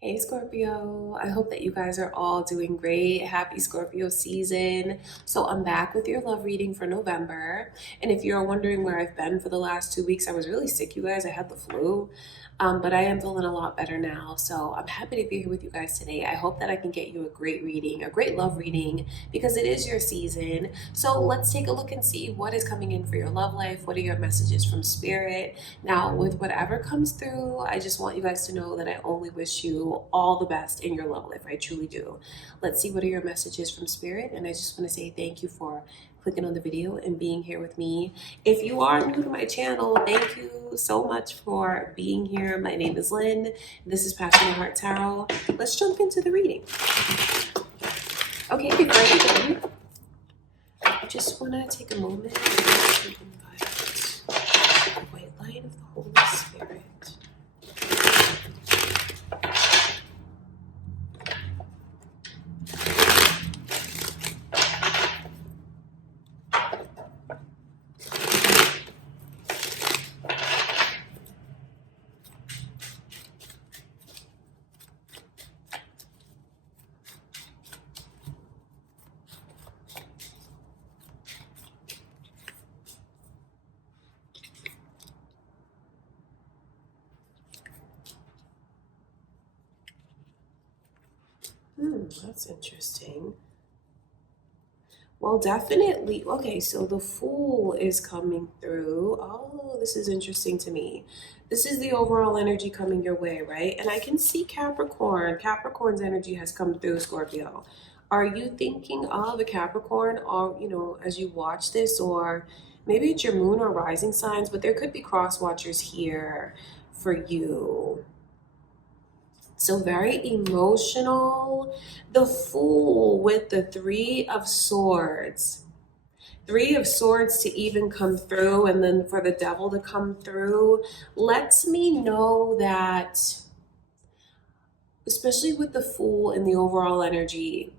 Hey Scorpio, I hope that you guys are all doing great. Happy Scorpio season. So I'm back with your love reading for November. And if you're wondering where I've been for the last 2 weeks, I was really sick, you guys. I had the flu. But I am feeling a lot better now. So I'm happy to be here with you guys today. I hope that I can get you a great reading, a great love reading, because it is your season. So let's take a look and see what is coming in for your love life. What are your messages from spirit? Now, with whatever comes through, I just want you guys to know that I only wish you all the best in your love life. I truly do. Let's see what are your messages from spirit. And I just want to say thank you for clicking on the video and being here with me. If you are new to my channel, thank you so much for being here. My name is Lynn. This is Passion and Heart Tarot. Let's jump into the reading. Okay, before I begin, I just want to take a moment to invite the white light of the Holy Spirit. That's interesting. Well, definitely. Okay, so the Fool is coming through. Oh, this is interesting to me. This is the overall energy coming your way, right? And I can see Capricorn. Capricorn's energy has come through, Scorpio. Are you thinking of a Capricorn, or, as you watch this, or maybe it's your moon or rising signs, but there could be cross watchers here for you. So very emotional. The Fool with the Three of Swords. Three of Swords to even come through, and then for the Devil to come through lets me know that, especially with the Fool and the overall energy,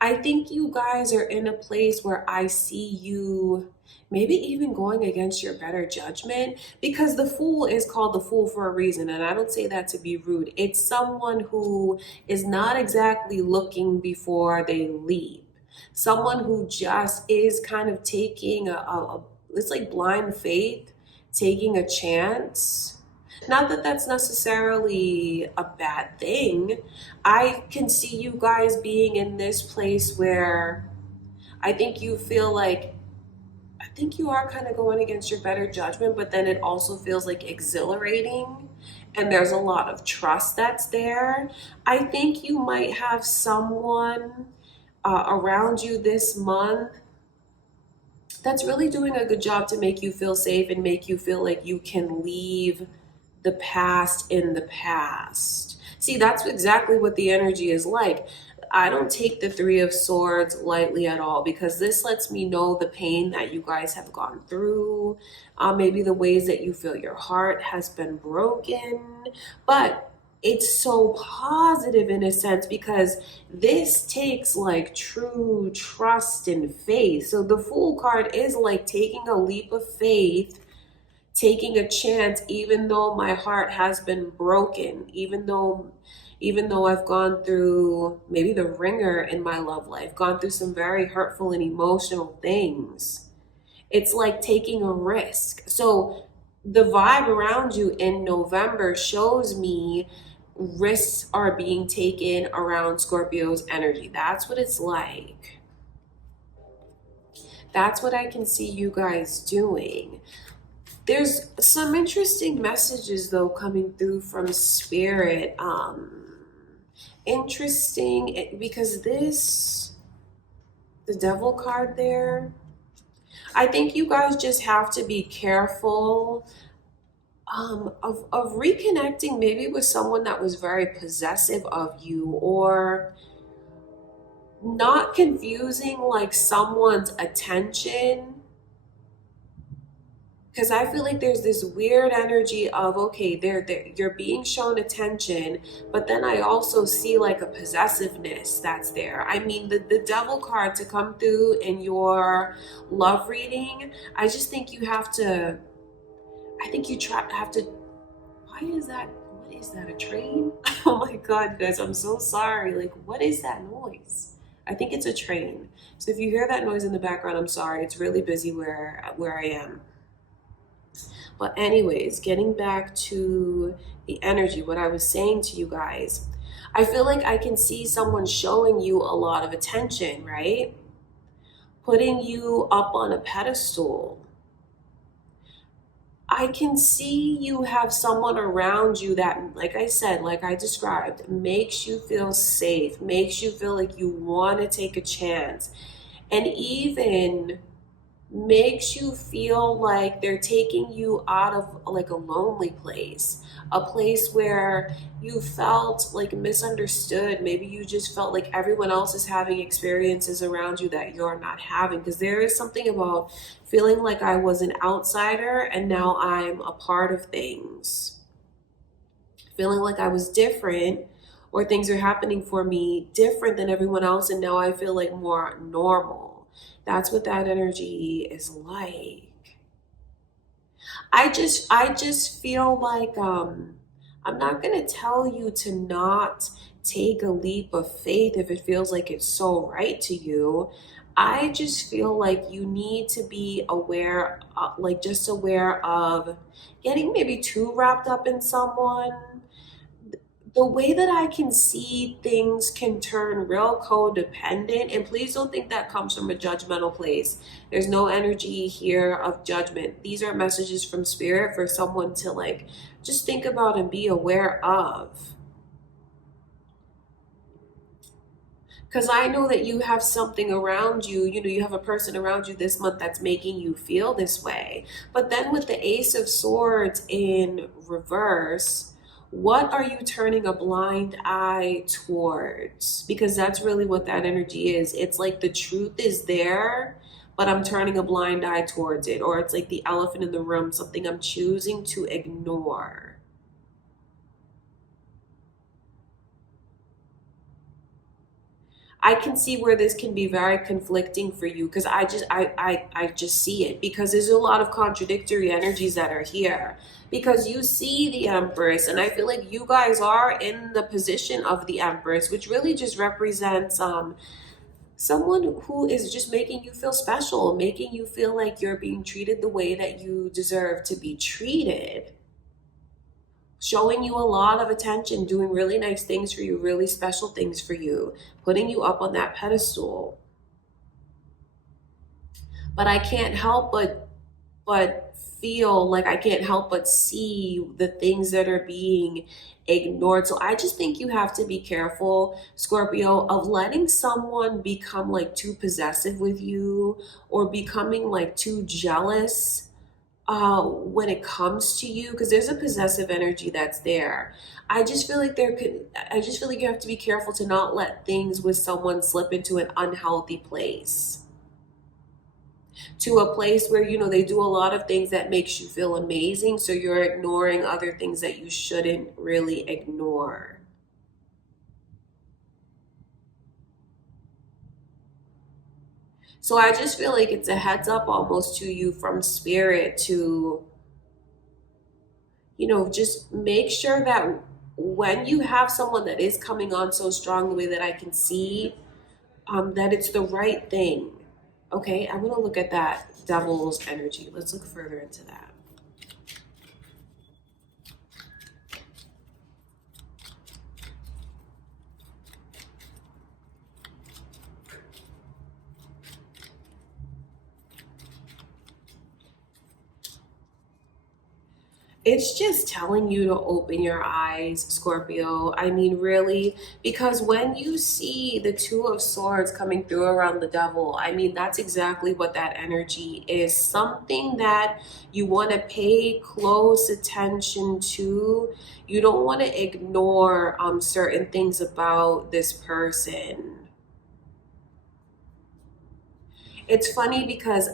I think you guys are in a place where I see you maybe even going against your better judgment, because the Fool is called the Fool for a reason. And I don't say that to be rude. It's someone who is not exactly looking before they leap. Someone who just is kind of taking it's like blind faith, taking a chance. Not that that's necessarily a bad thing. I can see you guys being in this place where I think you feel like, I think you are kind of going against your better judgment, but then it also feels like exhilarating, and there's a lot of trust that's there. I think you might have someone around you this month that's really doing a good job to make you feel safe and make you feel like you can leave the past in the past. See, that's exactly what the energy is like. I don't take the Three of Swords lightly at all, because this lets me know the pain that you guys have gone through, maybe the ways that you feel your heart has been broken. But it's so positive in a sense, because this takes like true trust and faith. So the Fool card is like taking a leap of faith, taking a chance, even though my heart has been broken, even though I've gone through maybe the ringer in my love life, gone through some very hurtful and emotional things. It's like taking a risk. So the vibe around you in November shows me risks are being taken around Scorpio's energy. That's what it's like. That's what I can see you guys doing. There's some interesting messages though coming through from spirit. Interesting, because the Devil card there, I think you guys just have to be careful of reconnecting maybe with someone that was very possessive of you, or not confusing like someone's attention, because I feel like there's this weird energy of, okay, you're being shown attention, but then I also see like a possessiveness that's there. I mean, the Devil card to come through in your love reading, I just think you have to, I think you have to, why is that? What is that, a train? Oh my God, guys, I'm so sorry. Like, what is that noise? I think it's a train. So if you hear that noise in the background, I'm sorry. It's really busy where I am. But anyways, getting back to the energy, what I was saying to you guys, I feel like I can see someone showing you a lot of attention, right? Putting you up on a pedestal. I can see you have someone around you that, like I said, like I described, makes you feel safe, makes you feel like you want to take a chance, and even makes you feel like they're taking you out of like a lonely place, a place where you felt like misunderstood. Maybe you just felt like everyone else is having experiences around you that you're not having. Because there is something about feeling like I was an outsider and now I'm a part of things. Feeling like I was different, or things are happening for me different than everyone else, and now I feel like more normal. That's what that energy is like. I just feel like I'm not going to tell you to not take a leap of faith if it feels like it's so right to you. I just feel like you need to be aware, like just aware of getting maybe too wrapped up in someone. The way that I can see things can turn real codependent. And please don't think that comes from a judgmental place. There's no energy here of judgment. These are messages from spirit for someone to like just think about and be aware of. Because I know that you have something around you, you have a person around you this month that's making you feel this way. But then with the Ace of Swords in reverse, what are you turning a blind eye towards? Because that's really what that energy is. It's like the truth is there, but I'm turning a blind eye towards it. Or it's like the elephant in the room, something I'm choosing to ignore. I can see where this can be very conflicting for you, because I just see it, because there's a lot of contradictory energies that are here, because you see the Empress, and I feel like you guys are in the position of the Empress, which really just represents someone who is just making you feel special, making you feel like you're being treated the way that you deserve to be treated, showing you a lot of attention, doing really nice things for you, really special things for you, putting you up on that pedestal. But I can't help but feel like I can't help but see the things that are being ignored. So I just think you have to be careful, Scorpio, of letting someone become like too possessive with you, or becoming like too jealous when it comes to you, because there's a possessive energy that's there. I just feel like you have to be careful to not let things with someone slip into an unhealthy place, to a place where they do a lot of things that makes you feel amazing, so you're ignoring other things that you shouldn't really ignore. So I just feel like it's a heads up almost to you from spirit to, just make sure that when you have someone that is coming on so strong the way that I can see, that it's the right thing. Okay, I'm gonna look at that devil's energy. Let's look further into that. It's just telling you to open your eyes, Scorpio. I mean, really, because when you see the Two of Swords coming through around the devil, I mean, that's exactly what that energy is. Something that you want to pay close attention to. You don't want to ignore certain things about this person. It's funny because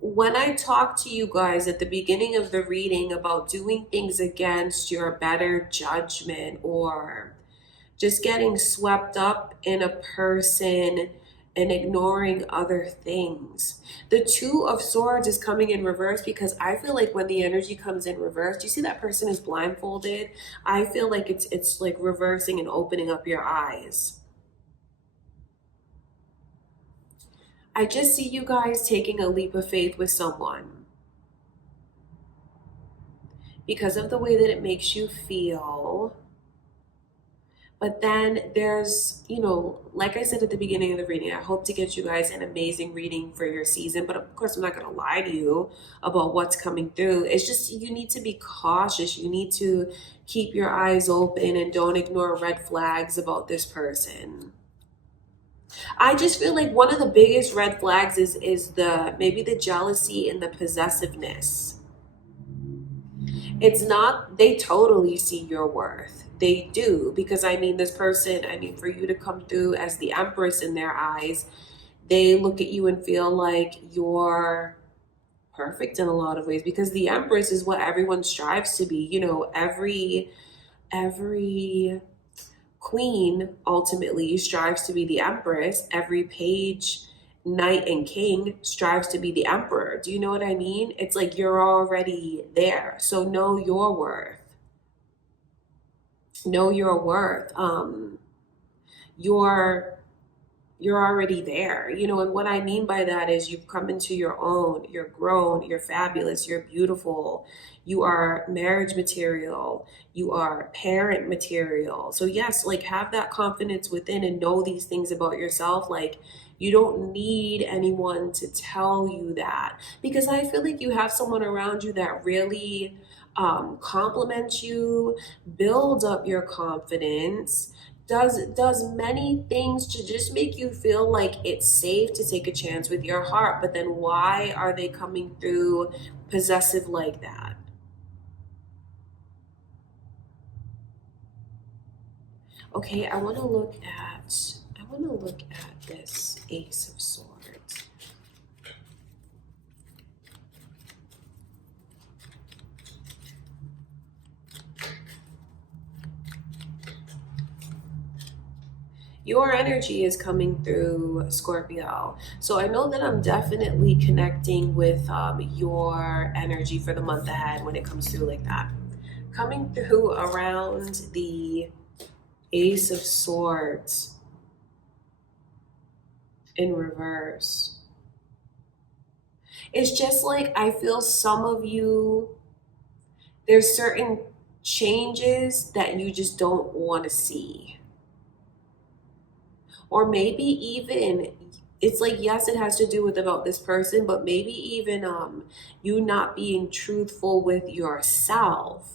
when I talk to you guys at the beginning of the reading about doing things against your better judgment, or just getting swept up in a person and ignoring other things. The Two of Swords is coming in reverse because I feel like when the energy comes in reverse, do you see that person is blindfolded? I feel like it's like reversing and opening up your eyes. I just see you guys taking a leap of faith with someone because of the way that it makes you feel. But then there's, you know, like I said at the beginning of the reading, I hope to get you guys an amazing reading for your season. But of course, I'm not going to lie to you about what's coming through. It's just you need to be cautious. You need to keep your eyes open and don't ignore red flags about this person. I just feel like one of the biggest red flags is the maybe the jealousy and the possessiveness. It's not, they totally see your worth. They do, because I mean, this person, I mean, for you to come through as the Empress in their eyes, they look at you and feel like you're perfect in a lot of ways, because the Empress is what everyone strives to be. You know, every queen ultimately strives to be the Empress. Every page, knight, and king strives to be the emperor. Do you know what I mean? It's like you're already there. So know your worth. Know your worth. You're already there, you know. And what I mean by that is you've come into your own, you're grown, you're fabulous, you're beautiful, you are marriage material, you are parent material. So yes, like, have that confidence within and know these things about yourself. Like, you don't need anyone to tell you that, because I feel like you have someone around you that really compliments you, builds up your confidence, does many things to just make you feel like it's safe to take a chance with your heart. But then why are they coming through possessive like that? Okay, I want to look at this Ace of Swords. Your energy is coming through, Scorpio. So I know that I'm definitely connecting with your energy for the month ahead when it comes through like that. Coming through around the Ace of Swords in reverse. It's just like I feel some of you, there's certain changes that you just don't want to see. Or maybe even it's like, yes, it has to do with about this person, but maybe even you not being truthful with yourself.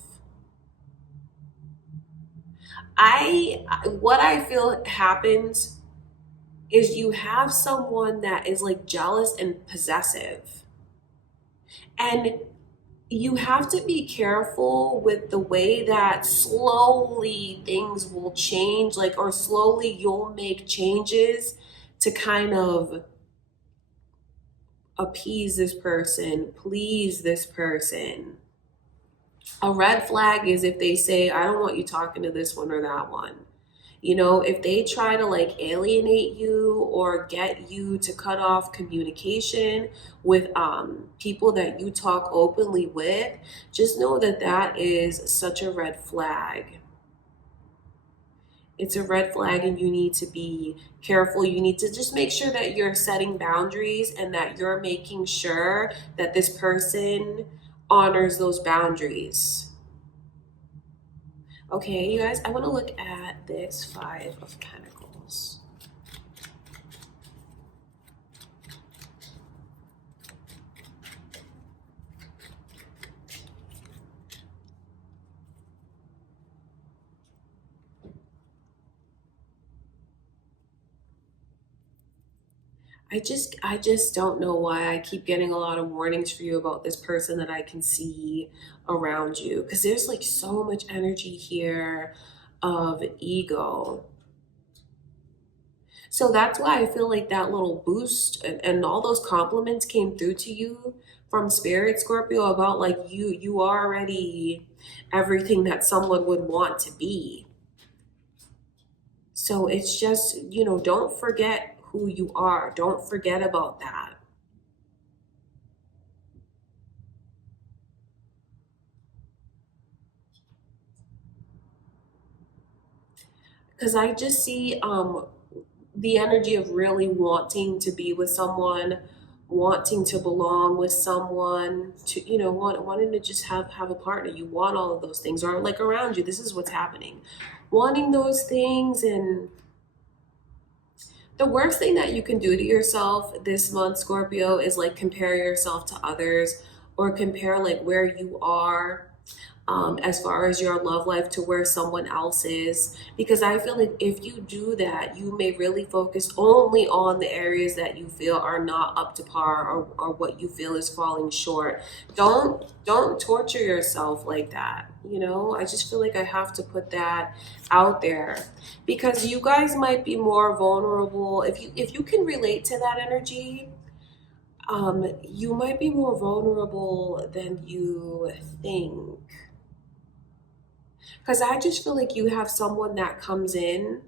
What I feel happens is you have someone that is like jealous and possessive. And you have to be careful with the way that slowly things will change, like, or slowly you'll make changes to kind of appease this person, please this person. A red flag is if they say, I don't want you talking to this one or that one. You know, if they try to like alienate you or get you to cut off communication with people that you talk openly with, just know that that is such a red flag. It's a red flag, and you need to be careful. You need to just make sure that you're setting boundaries and that you're making sure that this person honors those boundaries. Okay, you guys, I want to look at this Five of Pentacles. I just don't know why I keep getting a lot of warnings for you about this person that I can see around you, because there's like so much energy here of ego. So that's why I feel like that little boost and all those compliments came through to you from Spirit, Scorpio, about like you are already everything that someone would want to be. So it's just, you know, don't forget who you are. Don't forget about that. Because I just see the energy of really wanting to be with someone, wanting to belong with someone, to wanting to just have a partner. You want all of those things, or like around you. This is what's happening, wanting those things. And the worst thing that you can do to yourself this month, Scorpio, is like compare yourself to others, or compare like where you are as far as your love life to where someone else is. Because I feel like if you do that, you may really focus only on the areas that you feel are not up to par, or what you feel is falling short. Don't torture yourself like that. I just feel like I have to put that out there, because you guys might be more vulnerable if you can relate to that energy. You might be more vulnerable than you think. Because I just feel like you have someone that comes in,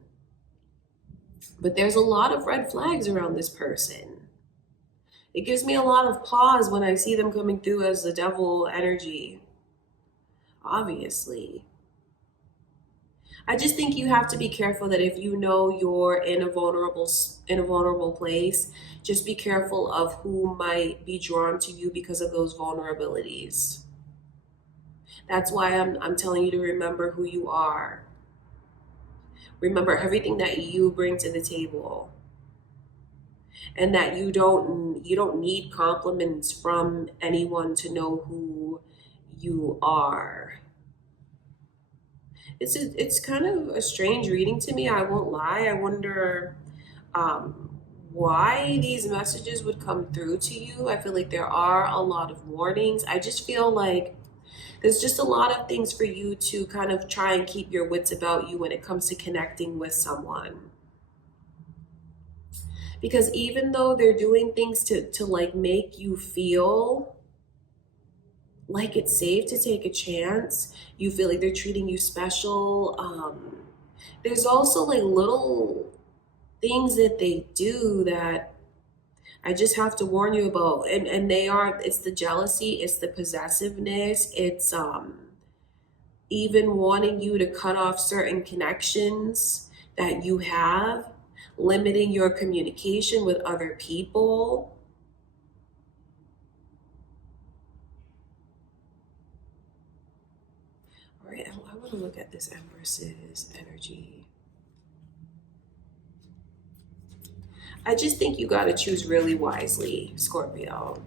but there's a lot of red flags around this person. It gives me a lot of pause when I see them coming through as the devil energy, obviously. I just think you have to be careful that if you know you're in a vulnerable place, just be careful of who might be drawn to you because of those vulnerabilities. That's why I'm telling you to remember who you are. Remember everything that you bring to the table, and that you don't need compliments from anyone to know who you are. It's kind of a strange reading to me, I won't lie. I wonder why these messages would come through to you. I feel like there are a lot of warnings. I just feel like there's just a lot of things for you to kind of try and keep your wits about you when it comes to connecting with someone. Because even though they're doing things to like make you feel like it's safe to take a chance, you feel like they're treating you special. There's also like little things that they do that I just have to warn you about. And it's the jealousy, it's the possessiveness, it's even wanting you to cut off certain connections that you have, limiting your communication with other people. All right, I want to look at this Empress's energy. I just think you got to choose really wisely, Scorpio.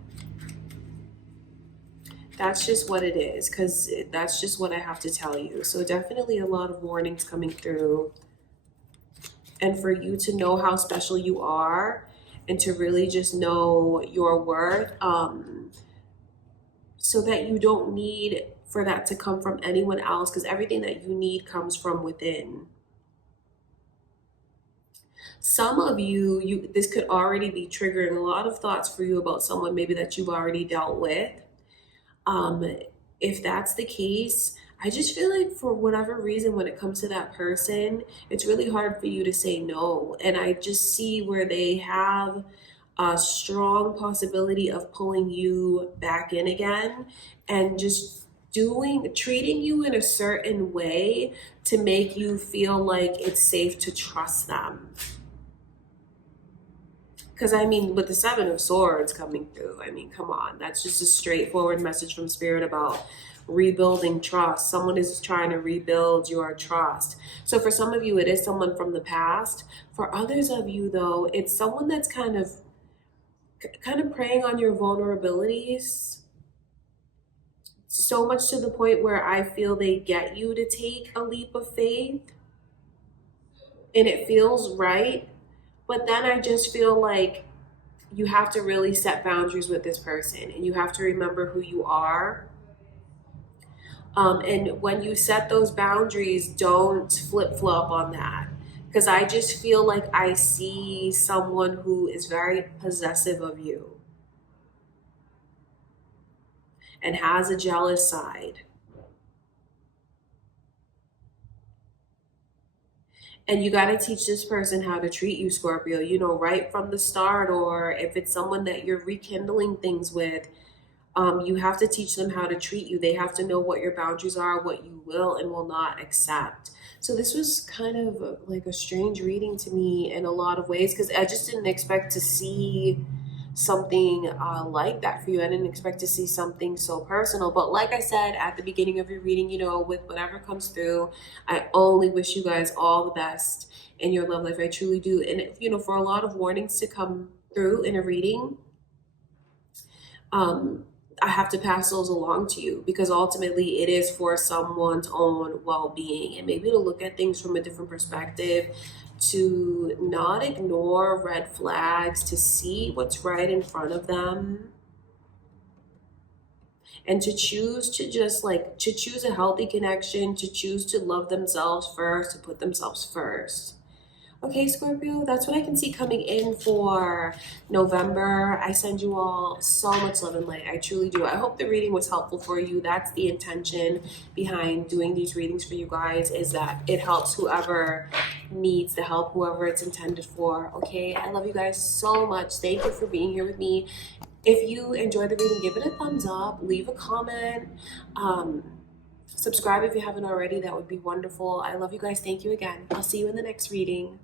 That's just what it is, because that's just what I have to tell you. So definitely a lot of warnings coming through. And for you to know how special you are, and to really just know your worth, so that you don't need for that to come from anyone else, because everything that you need comes from within. Some of you, this could already be triggering a lot of thoughts for you about someone maybe that you've already dealt with. Um, if that's the case, I just feel like for whatever reason, when it comes to that person, it's really hard for you to say no. And I just see where they have a strong possibility of pulling you back in again, and just treating you in a certain way to make you feel like it's safe to trust them. Because I mean, with the Seven of Swords coming through, I mean, come on, that's just a straightforward message from Spirit about rebuilding trust. Someone is trying to rebuild your trust. So for some of you, it is someone from the past. For others of you, though, it's someone that's kind of preying on your vulnerabilities, so much to the point where I feel they get you to take a leap of faith, and it feels right. But then I just feel like you have to really set boundaries with this person, and you have to remember who you are. And when you set those boundaries, don't flip flop on that. Because I just feel like I see someone who is very possessive of you and has a jealous side. And you got to teach this person how to treat you, Scorpio, you know, right from the start. Or if it's someone that you're rekindling things with, you have to teach them how to treat you. They have to know what your boundaries are, what you will and will not accept. So this was kind of like a strange reading to me in a lot of ways, because I just didn't expect to see something like that for you. I didn't expect to see something so personal. But like I said at the beginning of your reading, you know, with whatever comes through, I only wish you guys all the best in your love life. I truly do. And, you know, for a lot of warnings to come through in a reading, um, I have to pass those along to you, because ultimately it is for someone's own well being, and maybe to look at things from a different perspective, to not ignore red flags, to see what's right in front of them, and to choose to just like to choose a healthy connection, to choose to love themselves first, to put themselves first. Okay, Scorpio, that's what I can see coming in for November. I send you all so much love and light. I truly do. I hope the reading was helpful for you. That's the intention behind doing these readings for you guys, is that it helps whoever needs the help, whoever it's intended for. Okay, I love you guys so much. Thank you for being here with me. If you enjoyed the reading, give it a thumbs up, leave a comment. Subscribe if you haven't already. That would be wonderful. I love you guys. Thank you again. I'll see you in the next reading.